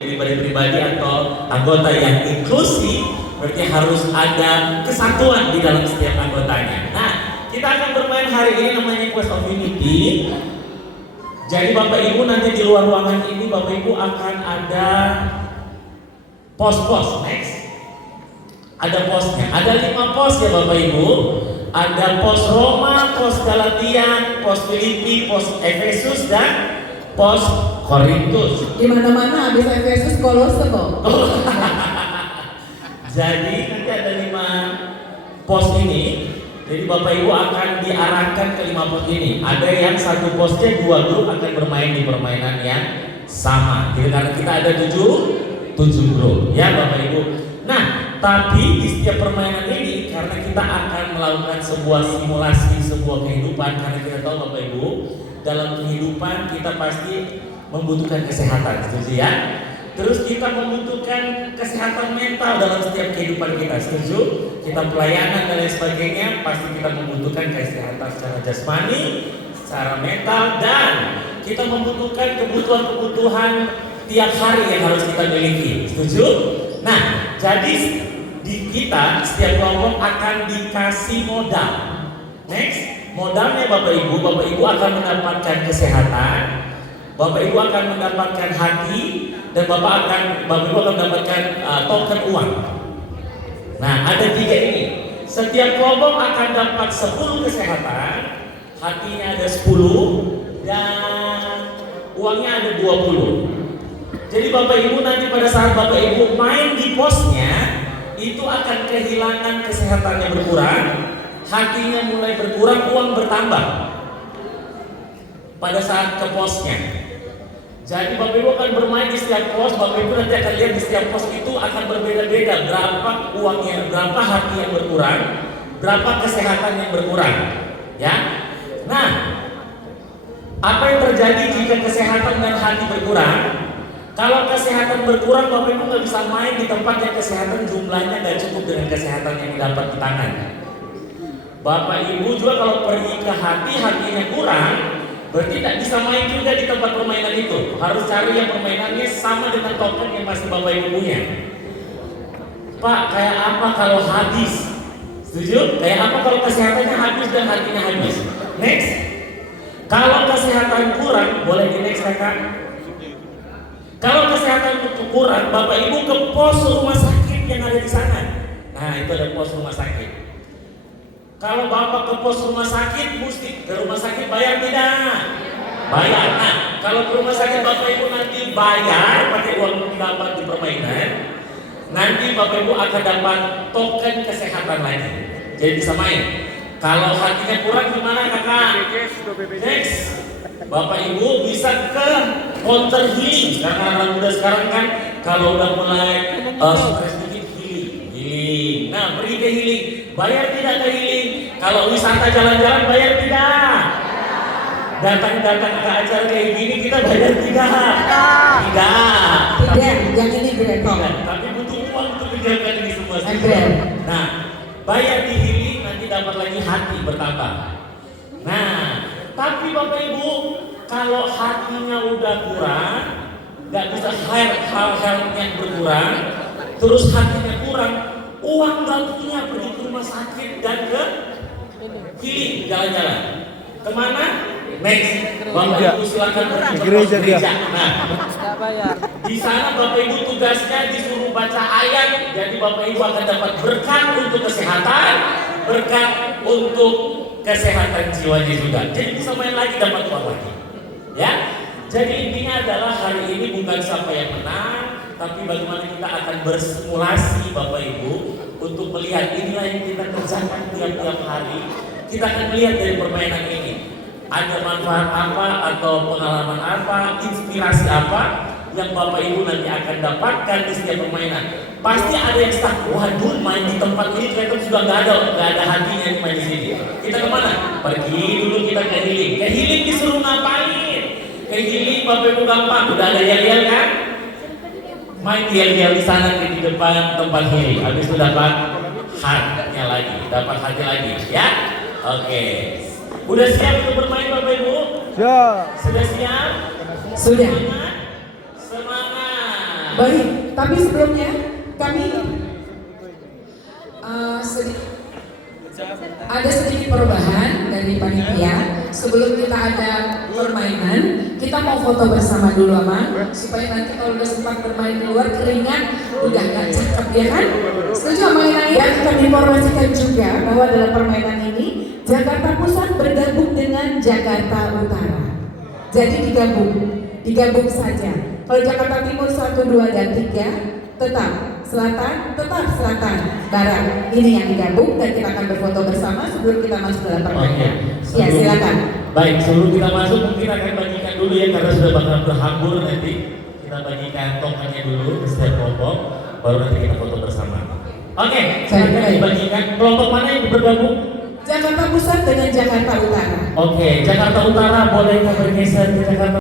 pribadi atau anggota yang inklusif, berarti harus ada kesatuan di dalam setiap anggotanya. Nah, kita akan bermain hari ini namanya Quest of Unity. Jadi Bapak Ibu nanti di luar ruangan ini Bapak Ibu akan ada pos-pos. Next. Ada posnya. Ada 5 pos ya Bapak Ibu. Ada pos Roma, pos Galatia, pos Filipi, pos Efesus dan pos Korintus. Di mana-mana habis Efesus Kolose kok. Jadi nanti ada 5 pos ini. Jadi Bapak Ibu akan diarahkan ke 5 pos ini. Ada yang satu posnya 2 grup akan bermain di permainan yang sama. Jadi karena kita ada 7 grup ya Bapak Ibu. Nah, tapi di setiap permainan ini karena kita akan melakukan sebuah simulasi sebuah kehidupan, karena kita tahu Bapak Ibu dalam kehidupan kita pasti membutuhkan kesehatan, setuju ya? Terus kita membutuhkan kesehatan mental dalam setiap kehidupan kita, setuju? Kita pelayanan dan lain sebagainya, pasti kita membutuhkan kesehatan secara jasmani, secara mental, dan kita membutuhkan kebutuhan-kebutuhan tiap hari yang harus kita miliki, setuju? Nah, jadi di kita setiap kelompok akan dikasih modal. Next, modalnya Bapak Ibu akan mendapatkan kesehatan, Bapak Ibu akan mendapatkan hati, dan Bapak Ibu akan mendapatkan token uang. Nah, ada 3 ini. Setiap kelompok akan dapat 10 kesehatan, hatinya ada 10, dan uangnya ada 20. Jadi Bapak Ibu nanti pada saat Bapak Ibu main di posnya, itu akan kehilangan kesehatannya berkurang, hatinya mulai berkurang, uang bertambah pada saat ke posnya. Jadi Bapak Ibu akan bermain di setiap pos, Bapak Ibu nanti akan lihat di setiap pos itu akan berbeda-beda berapa uangnya, berapa hati yang berkurang, berapa kesehatan yang berkurang. Ya. Nah, apa yang terjadi jika kesehatan dan hati berkurang? Kalau kesehatan berkurang, Bapak Ibu nggak bisa main di tempat yang kesehatan jumlahnya nggak cukup dengan kesehatan yang didapat di tangan. Bapak Ibu juga kalau pergi ke hati, hatinya kurang, berarti tidak bisa main juga di tempat permainan itu. Harus cari yang permainannya sama dengan token yang masih Bapak Ibu punya. Pak, kayak apa kalau habis? Setuju? Kayak apa kalau kesehatannya habis dan hatinya habis? Next. Kalau kesehatan kurang, boleh di next Kak. Kalau kesehatan itu kurang, Bapak Ibu ke pos rumah sakit yang ada di sana. Nah, itu ada pos rumah sakit. Kalau Bapak ke pos rumah sakit, mesti ke rumah sakit bayar tidak? Bayar. Nah, kalau ke rumah sakit Bapak Ibu nanti bayar pakai uang yang dapat di permainan, nanti Bapak Ibu akan dapat token kesehatan lagi. Jadi bisa main. Kalau hatinya kurang gimana Kakak? Next. Bapak Ibu bisa ke counter healing, karena anak muda sekarang kan kalau udah mulai stres dikit healing. Nah, pergi ke healing, bayar tidak ke healing? Kalau wisata jalan-jalan bayar tidak? Datang-datang ke acara kayak gini kita bayar tidak? Tidak. Yang ini berapa? Tapi butuh uang untuk menjalankan ini semua. Nah, bayar di healing nanti dapat lagi hati bertambah. Nah, tapi Bapak Ibu, kalau hatinya udah kurang, nggak bisa hal-hal yang berkurang, terus hatinya kurang, uang nggak punya, pergi ke rumah sakit dan ke healing, jalan-jalan. Kemana? Next, Bapak Ibu silakan pergi ke gereja. Nah, di sana Bapak Ibu tugasnya disuruh baca ayat, jadi Bapak Ibu akan dapat berkat untuk kesehatan, berkat untuk kesehatan jiwanya juga. Jadi bisa main lagi, dapat uang lagi. Ya. Jadi intinya adalah hari ini bukan siapa yang menang, tapi bagaimana kita akan bersimulasi Bapak Ibu untuk melihat inilah yang kita kerjakan tiap-tiap hari. Kita akan melihat dari permainan ini ada manfaat apa atau pengalaman apa, inspirasi apa yang Bapak Ibu nanti akan dapatkan di setiap permainan. Pasti ada yang stuck, waduh main di tempat ini ternyata sudah nggak ada hatinya yang main di sini. Kita kemana? Pergi dulu kita ke healing. Ke healing disuruh ngapain? Ke healing Bapak Ibu gampang, udah ada yel-yel kan? Main yel-yel di sana di depan tempat healing. Habis itu dapat hatinya lagi, dapat hati lagi, ya? Oke. Udah siap untuk bermain Bapak Ibu? Siap. Sudah siap? Sudah. Semangat. Baik, tapi sebelumnya kami ada sedikit perubahan dari panitia. Sebelum kita ada permainan, kita mau foto bersama dulu, Amang, supaya nanti kalau udah sempat bermain di luar keringat udah gak cakep, ya kan? Setuju Amang Inang ya? Kami informasikan juga bahwa dalam permainan ini Jakarta Pusat bergabung dengan Jakarta Utara. Jadi digabung saja. Kalau Jakarta Timur 1, 2, dan 3 tetap selatan, barat. Ini yang digabung dan kita akan berfoto bersama sebelum kita masuk dalam permainan. Ya, silakan. Baik, sebelum kita masuk mungkin kita akan bagikan dulu ya karena sudah bakal berhambur nanti. Kita bagikan tokennya dulu ke setiap kelompok, baru nanti kita foto bersama. Oke, silakan dibagikan. Kelompok mana yang bergabung? Jakarta Pusat dengan Jakarta Utara. Oke, Jakarta Utara boleh bergeser ke Jakarta